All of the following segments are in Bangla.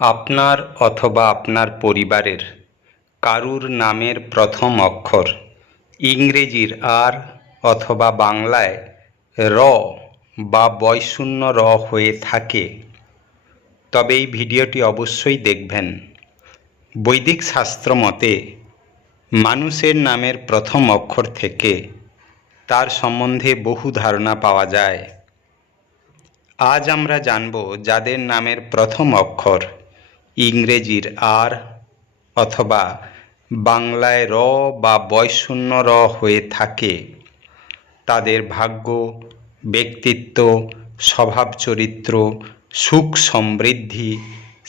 আপনার অথবা আপনার পরিবারের কারুর নামের প্রথম অক্ষর ইংরেজির আর অথবা বাংলায় র বা বয়শূন্য র হয়ে থাকে, তবে এই ভিডিওটি অবশ্যই দেখবেন। বৈদিক শাস্ত্র মতে মানুষের নামের প্রথম অক্ষর থেকে তার সম্বন্ধে বহু ধারণা পাওয়া যায়। আজ আমরা জানব যাদের নামের প্রথম অক্ষর ইংরেজির আর অথবা বাংলায় র বা বয়শূন্য র হয়ে থাকে, তাদের ভাগ্য, ব্যক্তিত্ব, স্বভাব চরিত্র, সুখ সমৃদ্ধি,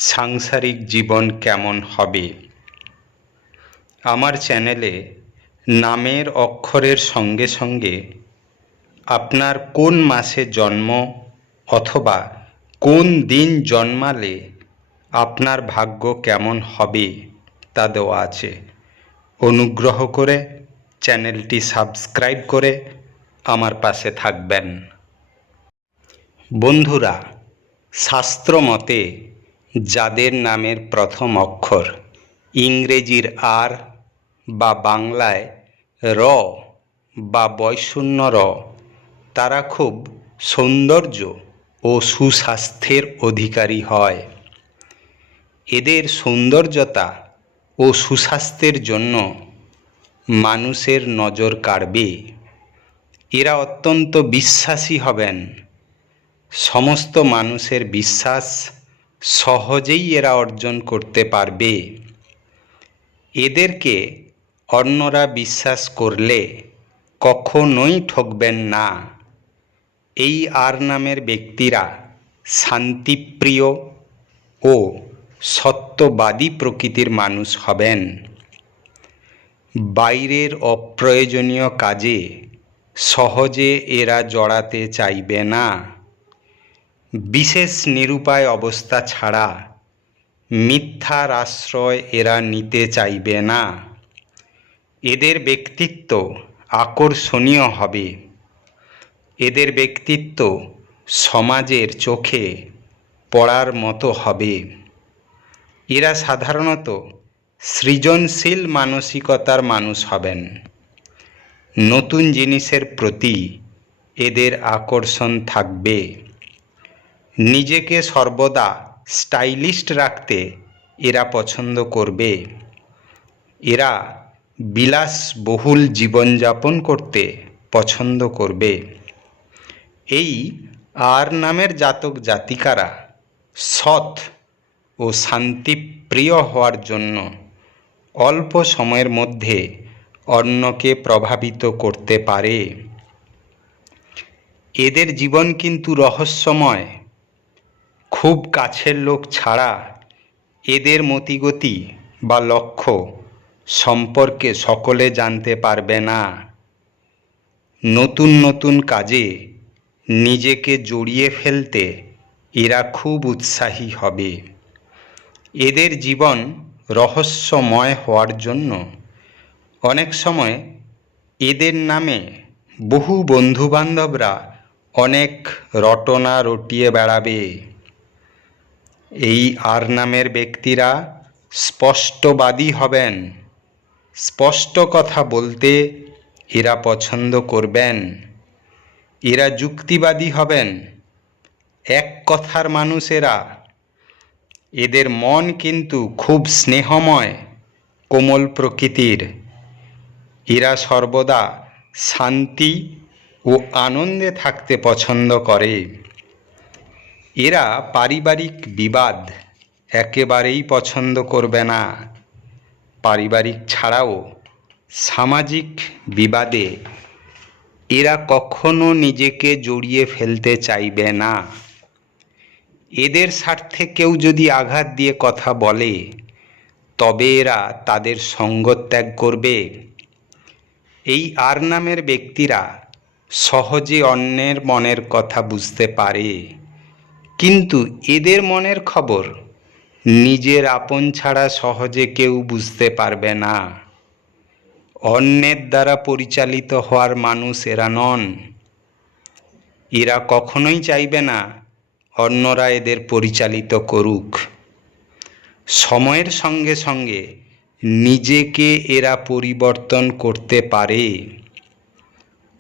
সাংসারিক জীবন কেমন হবে। আমার চ্যানেলে নামের অক্ষরের সঙ্গে সঙ্গে আপনার কোন মাসে জন্ম অথবা কোন দিন জন্মালে আপনার ভাগ্য কেমন হবে তা দেওয়া আছে। অনুগ্রহ করে চ্যানেলটি সাবস্ক্রাইব করে আমার পাশে থাকবেন। বন্ধুরা, শাস্ত্র মতে যাদের নামের প্রথম অক্ষর ইংরেজির আর বা বাংলায় র বা বয়শূন্য র, তারা খুব সৌন্দর্য ও সুস্বাস্থ্যের অধিকারী হয়। এদের সৌন্দর্যতা ও সুস্বাস্থ্যের জন্য মানুষের নজর কাড়বে। এরা অত্যন্ত বিশ্বাসী হবেন। সমস্ত মানুষের বিশ্বাস সহজেই এরা অর্জন করতে পারবে। এদেরকে অন্যরা বিশ্বাস করলে কখনোই ঠকবেন না। এই আর নামের ব্যক্তিরা শান্তিপ্রিয় ও সত্যবাদী প্রকৃতির মানুষ হবেন। বাইরের অপ্রয়োজনীয় কাজে সহজে এরা জড়াতে চাইবে না। বিশেষ নিরুপায় অবস্থা ছাড়া মিথ্যার আশ্রয় এরা নিতে চাইবে না। এদের ব্যক্তিত্ব আকর্ষণীয় হবে। এদের ব্যক্তিত্ব সমাজের চোখে পড়ার মতো হবে। এরা সাধারণত সৃজনশীল মানসিকতার মানুষ হবেন। নতুন জিনিসের প্রতি এদের আকর্ষণ থাকবে। নিজেকে সর্বদা স্টাইলিস্ট রাখতে এরা পছন্দ করবে। এরা বিলাসবহুল জীবনযাপন করতে পছন্দ করবে। এই আর নামের জাতক জাতিকারা সৎ ও শান্তিপ্রিয় হওয়ার জন্য অল্প সময়ের মধ্যে অন্যকে প্রভাবিত করতে পারে। এদের জীবন কিন্তু রহস্যময়। খুব কাছের লোক ছাড়া এদের মতিগতি বা লক্ষ্য সম্পর্কে সকলে জানতে পারবে না। নতুন নতুন কাজে নিজেকে জড়িয়ে ফেলতে এরা খুব উৎসাহী হবে। এদের জীবন রহস্যময় হওয়ার জন্য অনেক সময় এদের নামে বহু বন্ধুবান্ধবরা অনেক রটনা রটিয়ে বেড়াবে। এই আর নামের ব্যক্তিরা স্পষ্টবাদী হবেন। স্পষ্ট কথা বলতে এরা পছন্দ করবেন। এরা যুক্তিবাদী হবেন। এক কথার মানুষ এরা। এদের মন কিন্তু খুব স্নেহময়, কোমল প্রকৃতির। এরা সর্বদা শান্তি ও আনন্দে থাকতে পছন্দ করে। এরা পারিবারিক বিবাদ একেবারেই পছন্দ করবে না। পারিবারিক ছাড়াও সামাজিক বিবাদে এরা কখনো নিজেকে জড়িয়ে ফেলতে চাইবে না। এদের স্বার্থে কেউ যদি আঘাত দিয়ে কথা বলে, তবে এরা তাদের সঙ্গ ত্যাগ করবে। এই আর নামের ব্যক্তিরা সহজে অন্যের মনের কথা বুঝতে পারে, কিন্তু এদের মনের খবর নিজের আপন ছাড়া সহজে কেউ বুঝতে পারবে না। অন্যের দ্বারা পরিচালিত হওয়ার মানুষ এরা নন। এরা কখনোই চাইবে না অন্যরা এদের পরিচালিত করুক। সময়ের সঙ্গে সঙ্গে নিজেকে এরা পরিবর্তন করতে পারে।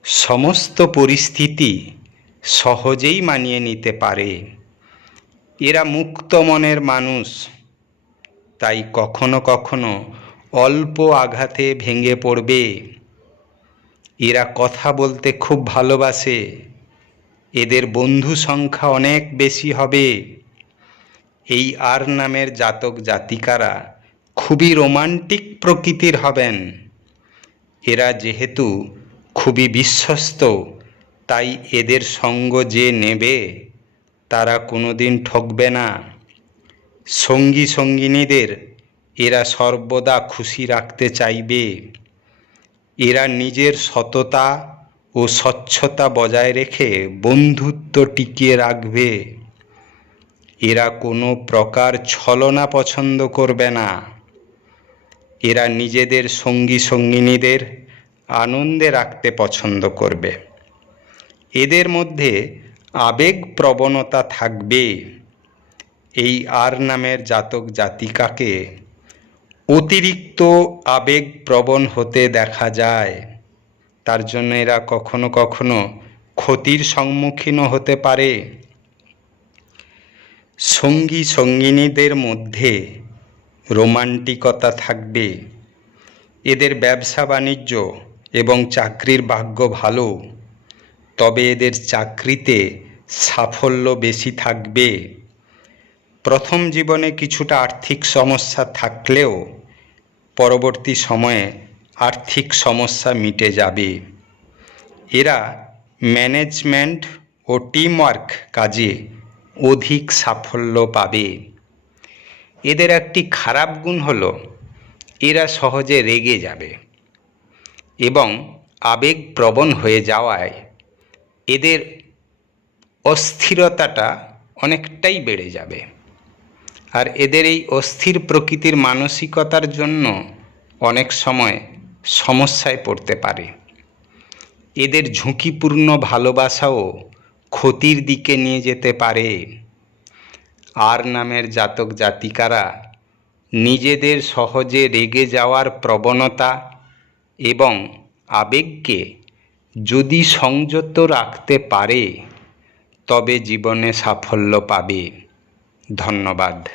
সমস্ত পরিস্থিতি সহজেই মানিয়ে নিতে পারে। এরা মুক্ত মনের মানুষ, তাই কখনো কখনো অল্প আঘাতে ভেঙে পড়বে। এরা কথা বলতে খুব ভালোবাসে। এদের বন্ধু সংখ্যা অনেক বেশি হবে। এই আর নামের জাতক জাতিকারা খুবই রোমান্টিক প্রকৃতির হবেন। এরা যেহেতু খুবই বিশ্বস্ত, তাই এদের সঙ্গ যে নেবে তারা কোনোদিন ঠকবে না। সঙ্গী সঙ্গিনীদের এরা সর্বদা খুশি রাখতে চাইবে। এরা নিজের সততা ও স্বচ্ছতা বজায় রেখে বন্ধুত্ব টিকিয়ে রাখবে। এরা কোনো প্রকার ছলনা পছন্দ করবে না। এরা নিজেদের সঙ্গী সঙ্গিনীদের আনন্দে রাখতে পছন্দ করবে। এদের মধ্যে আবেগ প্রবণতা থাকবে। এই আর নামের জাতক জাতিকাকে অতিরিক্ত আবেগ প্রবণ হতে দেখা যায়। তার জন্য এরা কখনো কখনো ক্ষতির সম্মুখীনও হতে পারে। সঙ্গী সঙ্গিনীদের মধ্যে রোমান্টিকতা থাকবে। এদের ব্যবসা বাণিজ্য এবং চাকরির ভাগ্য ভালো, তবে এদের চাকরিতে সাফল্য বেশি থাকবে। প্রথম জীবনে কিছুটা আর্থিক সমস্যা থাকলেও পরবর্তী সময়ে আর্থিক সমস্যা মিটে যাবে। এরা ম্যানেজমেন্ট ও টিমওয়ার্ক কাজে অধিক সাফল্য পাবে। এদের একটি খারাপ গুণ হলো এরা সহজে রেগে যাবে এবং আবেগপ্রবণ হয়ে যাওয়ায় এদের অস্থিরতাটা অনেকটাই বেড়ে যাবে। আর এদের এই অস্থির প্রকৃতির মানসিকতার জন্য অনেক সময় সমস্যায় পড়তে পারে। এদের ঝুঁকিপূর্ণ ভালোবাসাও ক্ষতির দিকে নিয়ে যেতে পারে। আর নামের জাতক জাতিকারা নিজেদের সহজে রেগে যাওয়ার প্রবণতা এবং আবেগকে যদি সংযত রাখতে পারে তবে জীবনে সাফল্য পাবে। ধন্যবাদ।